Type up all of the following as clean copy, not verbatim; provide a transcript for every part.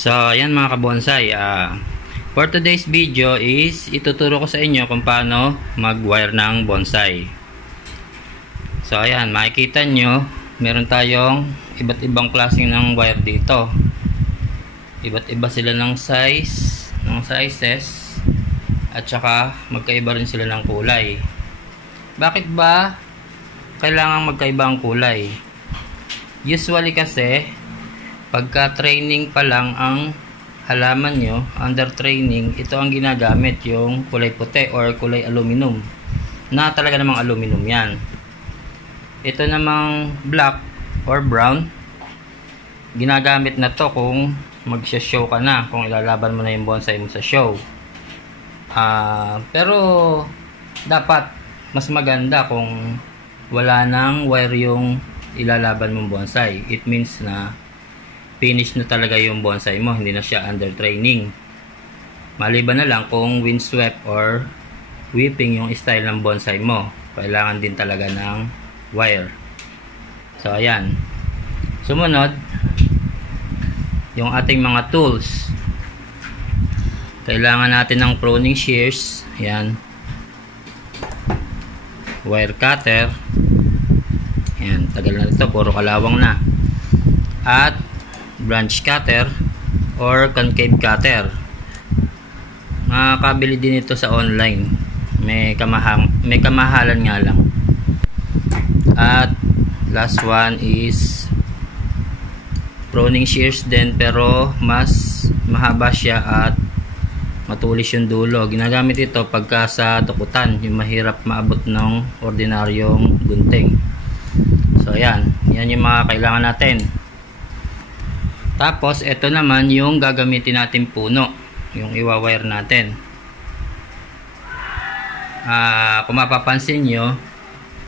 So, ayan mga kabonsai, for today's video is ituturo ko sa inyo kung paano mag-wire ng bonsai. So, ayan, makikita nyo, meron tayong iba't ibang klaseng ng wire dito. Iba't iba sila ng sizes, at saka magkaiba rin sila ng kulay. Bakit ba kailangan magkaiba ang kulay? Usually kasi, pagka training pa lang ang halaman nyo, under training, ito ang ginagamit, yung kulay puti or kulay aluminum, na talaga namang aluminum yan. Ito namang black or brown, ginagamit na to kung magsha-show ka na, kung ilalaban mo na yung bonsai mo sa show. Pero dapat mas maganda kung wala nang wire yung ilalaban mong bonsai. It means na finish na talaga yung bonsai mo, hindi na siya under training. Maliban na lang kung windswept or whipping yung style ng bonsai mo, kailangan din talaga ng wire. So ayan, sumunod yung ating mga tools. Kailangan natin ng pruning shears, ayan, wire cutter, ayan, tagal na ito, puro kalawang na, at branch cutter or concave cutter. Makakabili din ito sa online, may kamahalan nga lang. At last one is pruning shears din, pero mas mahaba siya at matulis yung dulo. Ginagamit ito pagka sa tukutan, yung mahirap maabot ng ordinaryong gunting. So yan yung mga kailangan natin. Tapos ito naman yung gagamitin natin puno, yung iwa-wire natin. Kung mapapansin nyo,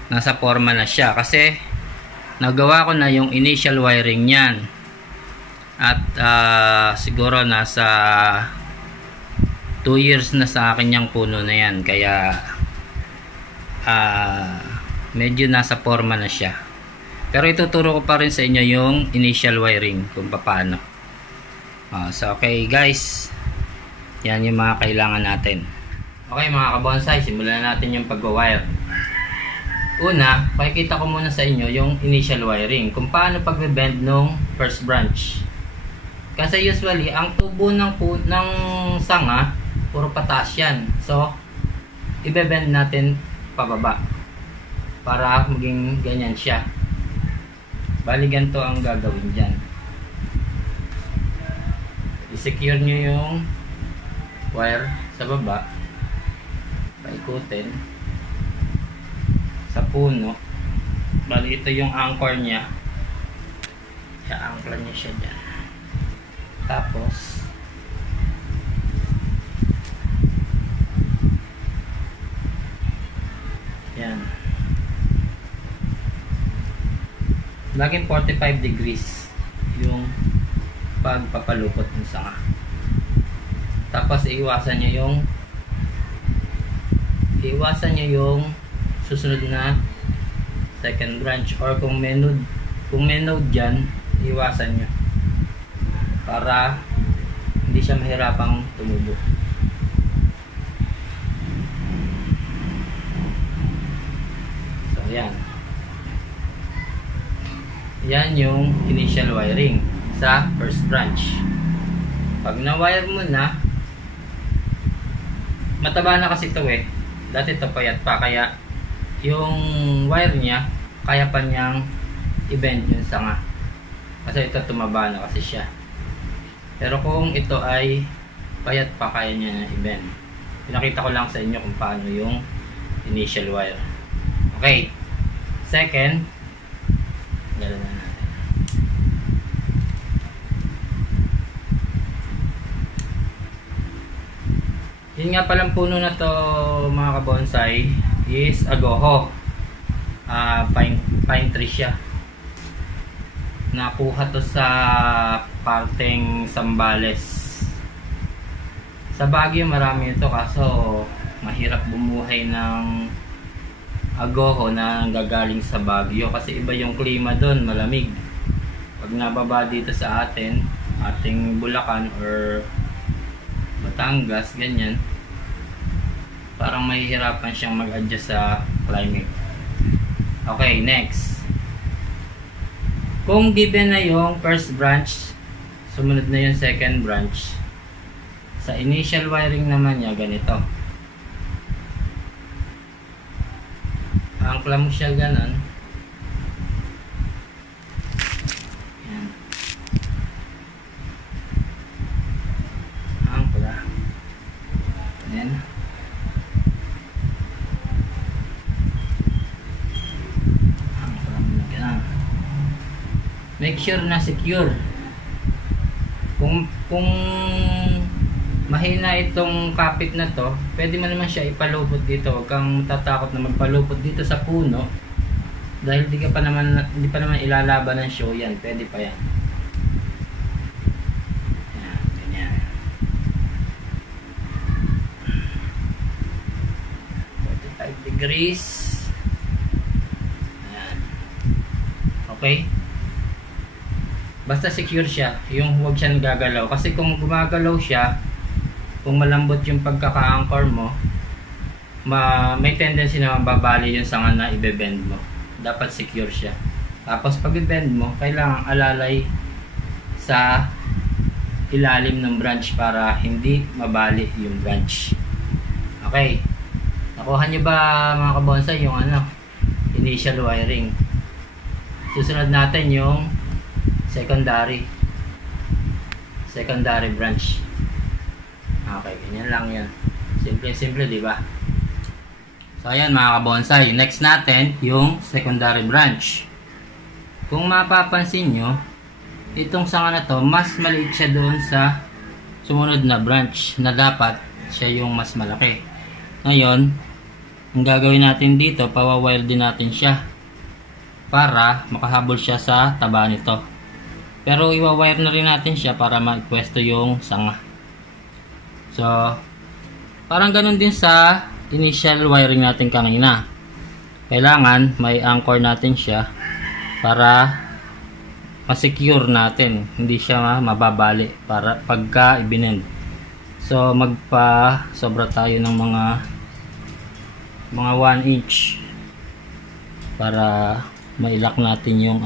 nasa forma na siya kasi nagawa ko na yung initial wiring niyan. At siguro nasa 2 years na sa akin yung puno na yan, kaya medyo nasa forma na siya. Pero ituturo ko pa rin sa inyo yung initial wiring kung paano. So okay guys, yan yung mga kailangan natin. Okay mga kabonsai, simulan natin yung pag-wire. Una, pakikita ko muna sa inyo yung initial wiring, kung paano pag-bend nung first branch. Kasi usually ang tubo ng sanga puro pataas yan, so i-bend natin pababa para maging ganyan siya. Bali ganito ang gagawin dyan. I-secure nyo yung wire sa baba, paikutin sa puno. Bali ito yung anchor nya, i-anchor nyo siya dyan. Tapos yan, laging 45 degrees yung pagpapalupot ng sanga. Tapos iiwasan nyo yung susunod na second branch, or kung may node dyan, iiwasan nyo para hindi siya mahirapang tumubo. So yan yung initial wiring sa first branch. Pag na-wire mo na, mataba na kasi ito dati ito payat pa, kaya yung wire nya kaya pa niyang i-bend yung sanga kasi ito tumaba na kasi siya. Pero kung ito ay payat pa, kaya niya na i-bend. Pinakita ko lang sa inyo kung paano yung initial wire. Okay, second, gano'n na natin. Yun nga palang puno na to mga kabonsai is agoho. Pine tree siya. Nakuha to sa parteng Sambales. Sa Baguio marami ito, kaso mahirap bumuhay ng agoho na gagaling sa Baguio kasi iba yung klima doon, malamig. Pag nababa dito sa atin, ating Bulacan or Batangas, ganyan, parang mahihirapan siyang mag-adjust sa climate. Okay, next. Kung given na yung first branch, sumunod na yung second branch. Sa initial wiring naman niya, ganito. Angkla mo siya ganon. Yan. Angkla. Yan. Angkla mo na ganon. Make sure na secure. Kung mahina itong kapit na to, pwede mo naman siya ipalupot dito. Huwag kang matatakot na magpalupot dito sa puno dahil hindi pa naman ilalaban ng show yan. Pwede pa yan. Yan, ganyan. 45 degrees. Yan. Okay? Basta secure siya, yung huwag siya nagagalaw. Kasi kung gumagalaw siya, kung malambot yung pagkaka-anchor mo, may tendency na mababali yung sanga na i-bend mo. Dapat secure siya. Tapos pag i-bend mo, kailangan alalay sa ilalim ng branch para hindi mabali yung branch. Okay. Nakuha nyo ba mga kabonsay yung initial wiring? Susunod natin yung secondary branch. Okay, ganyan lang yan. Simple, di ba? So, ayan mga kabonsay. Next natin, yung secondary branch. Kung mapapansin nyo, itong sanga na to, mas maliit siya doon sa sumunod na branch na dapat siya yung mas malaki. Ngayon, ang gagawin natin dito, pawawire din natin siya para makahabol siya sa taba nito. Pero iwawire na rin natin siya para ma-pwesto yung sanga. So, parang ganun din sa initial wiring natin kanina. Kailangan may anchor natin siya para ma-secure natin. Hindi siya mababali para pagka ibinend. So, sobra tayo ng mga 1 inch para mailak natin yung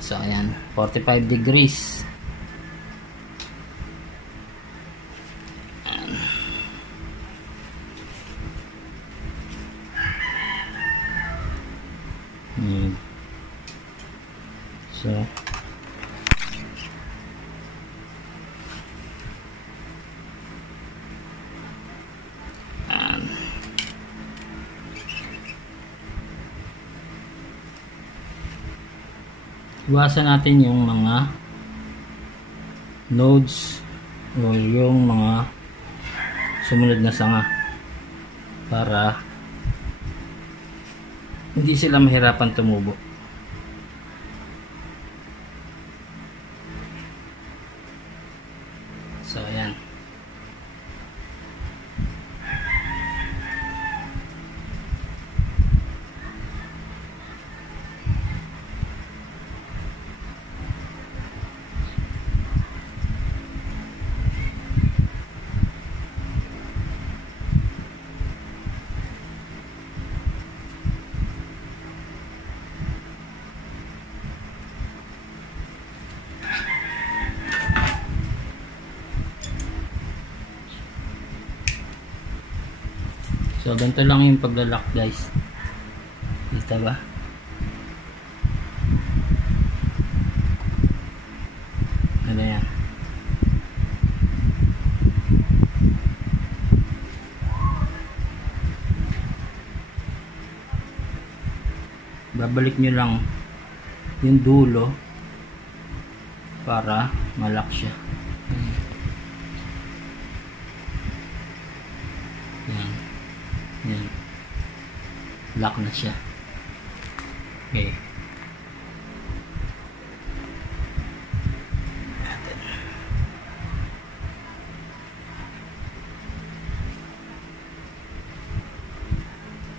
So, ayan. 45 degrees. So, iwasan natin yung mga nodes o yung mga sumunod na sanga para hindi sila mahirapan tumubo. So, ayan. So, ganito lang yung paglalak, guys. Dito ba? Ano yan? Babalik nyo lang yung dulo para malak siya. Yan. Yan. Lock na siya. Okay.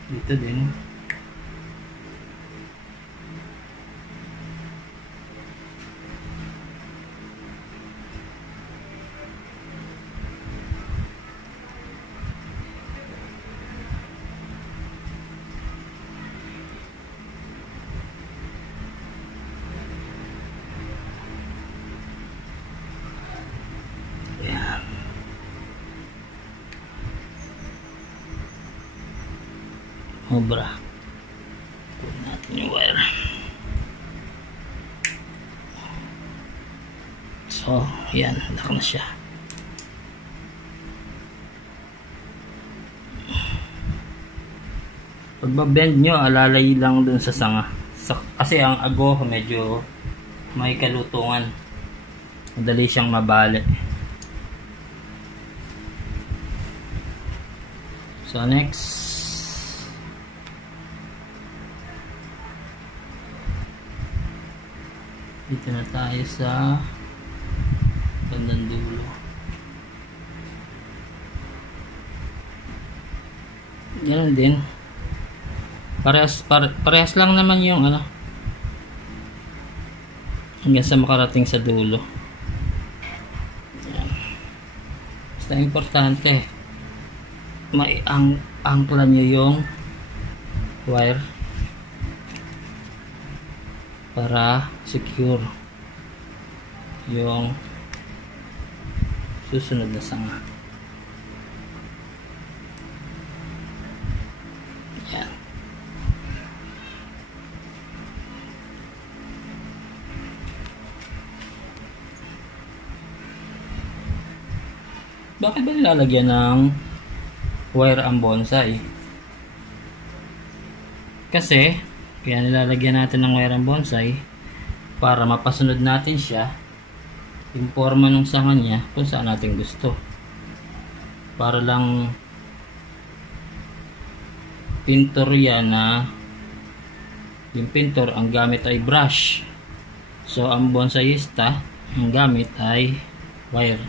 Dito din. obra. Kunin natin yung wire. So, yan, lock na siya. Pagbabend nyo, alalay lang dun sa sanga. Kasi ang ago medyo may kalutungan. Madali siyang mabali. So next, dito na tayo sa bandang dulo. Ganun din. Parehas lang naman yung ano, hanggang sa makarating sa dulo. Yan. Basta importante may angkla nyo yung wire para secure yung susunod na sanga. Yan. Bakit ba nilalagyan ng wire ang bonsai? Kasi kaya nilalagyan natin ng wire ang bonsai para mapasunod natin siya yung forma ng sanga niya kung saan natin gusto. Para lang pintor yan na yung pintor ang gamit ay brush. So ang bonsaista ang gamit ay wire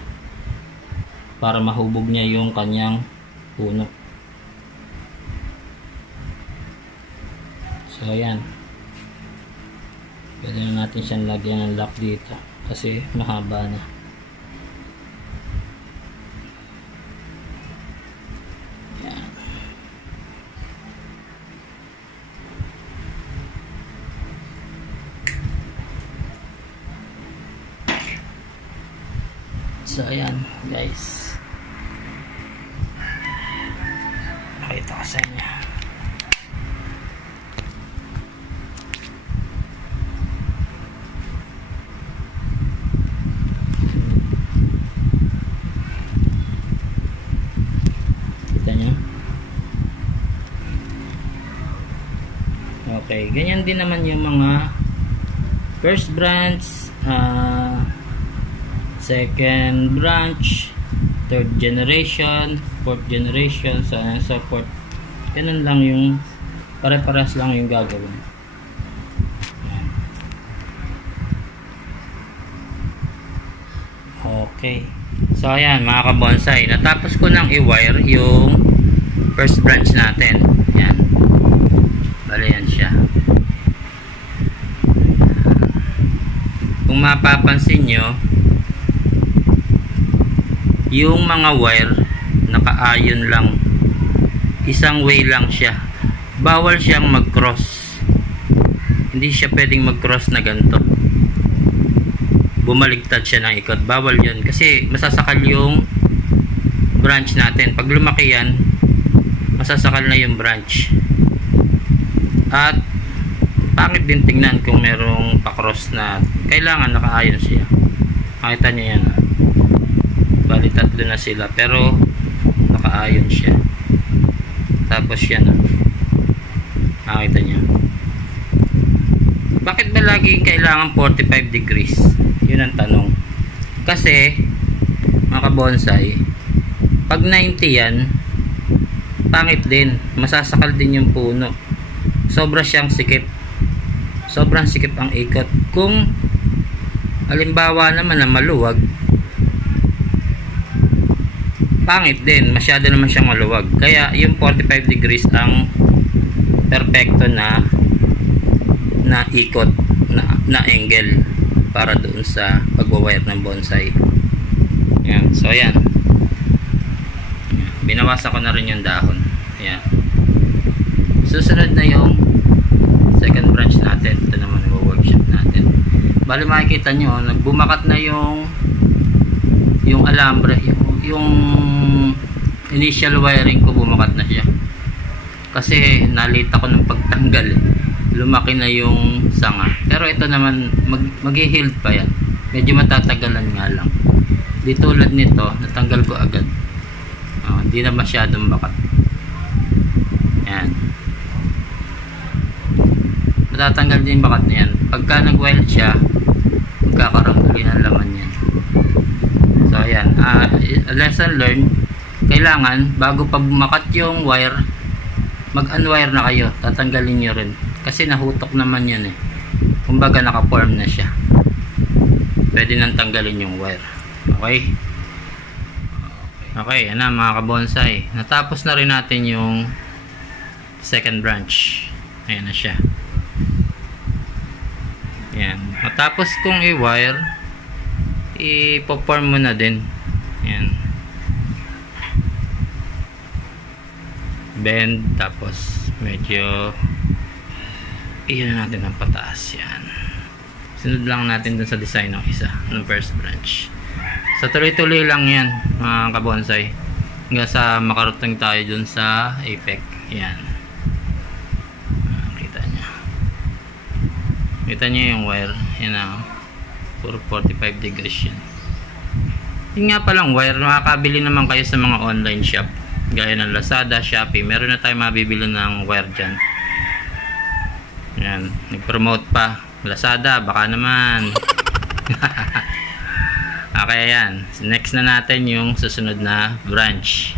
para mahubog niya yung kanyang puno. So ayan, pwede na natin siyang lagyan ng lock dito kasi mahaba na. Ayan. So ayan guys, pakita ko sa inyo. Kita nyo? Okay, ganyan din naman yung mga first branch, second branch, third generation, fourth generation, so on and so forth. Ganun lang yung pare-paras lang yung gagawin. Okay, so ayan mga kabonsai, natapos ko nang i-wire yung first branch natin. Yan, bale yan siya. Kung mapapansin nyo, yung mga wire naka-ayon lang, isang way lang siya, bawal siyang mag-cross, hindi siya pwedeng mag-cross na ganito, bumaligtad siya ng ikot, bawal yun kasi masasakal yung branch natin. Pag lumaki yan, masasakal na yung branch at pangit din tingnan kung merong pa-cross na. Kailangan naka-ayon siya. Makita nyo yan, bali tatlo na sila pero naka-ayon siya. Tapos yan, makita nyo. Bakit ba lagi kailangan 45 degrees? Yun ang tanong. Kasi mga kabonsai, pag 90 yan, pangit din, masasakal din yung puno, sobra siyang sikip, sobrang sikip ang ikot. Kung halimbawa naman na maluwag, pangit din, masyado naman siyang maluwag. Kaya yung 45 degrees ang perfecto na ikot, na angle para doon sa pagwa-wire ng bonsai. Ayan, so ayan, binawasan ko na rin yung dahon. Ayan, susunod na yung second branch natin. Ito naman yung workshop natin. Bali makikita nyo, nagbumakat na yung alambre, yung initial wiring ko, bumakat na siya. kasi nalita ko ng pagtanggal eh. Lumaki na yung sanga, pero ito naman mag-healed pa yan, medyo matatagalan nga lang. Di tulad nito, natanggal ko agad. Hindi na masyadong bakat. Yan, matatanggal din yung bakat na yan pagka nag-wild siya. Magkakaroon ng laman yan. So ayan, lesson learned, kailangan bago pa bumakat yung wire, mag-unwire na kayo, tatanggalin nyo rin kasi nahutok naman yun eh, kumbaga naka-form na siya, pwede nang tanggalin yung wire. Okay, yan na mga kabonsai, natapos na rin natin yung second branch. Ayan na siya. Yan, matapos kong i-wire, i-form mo na din. Yan, bend, tapos medyo iyan natin ang pataas. Yan, sunod lang natin dun sa design ng isa, ng first branch. So tuloy-tuloy lang yan mga kabonsai hanggang sa makarating tayo dun sa apex. Yan, kita nyo yung wire, yan na, puro 45 degrees yan. Yun nga palang wire, makakabili naman kayo sa mga online shop gaya ng Lazada, Shopee, meron na tayo mabibili ng wire dyan. Yan, nag-promote pa Lazada, baka naman. Okay, yan, next na natin yung susunod na branch.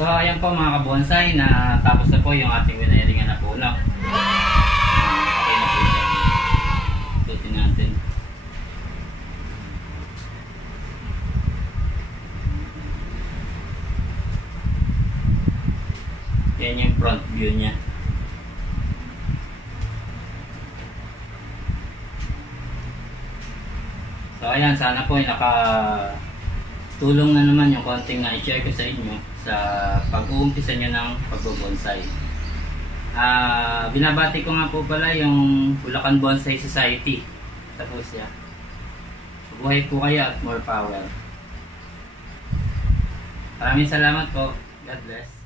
So ayan po mga kabonsay, na tapos na po yung ating winaringan na puno. Okay na po siya. Tutin natin. Yan yung front view niya. So ayan, sana po nakatulong na naman yung konting na i-share ko sa inyo sa pag-uumpisa nyo ng pagbobonsai. Binabati ko nga po pala yung Bulacan Bonsai Society. Tapos siya. Buhay po kayo at more power. Maraming salamat po. God bless.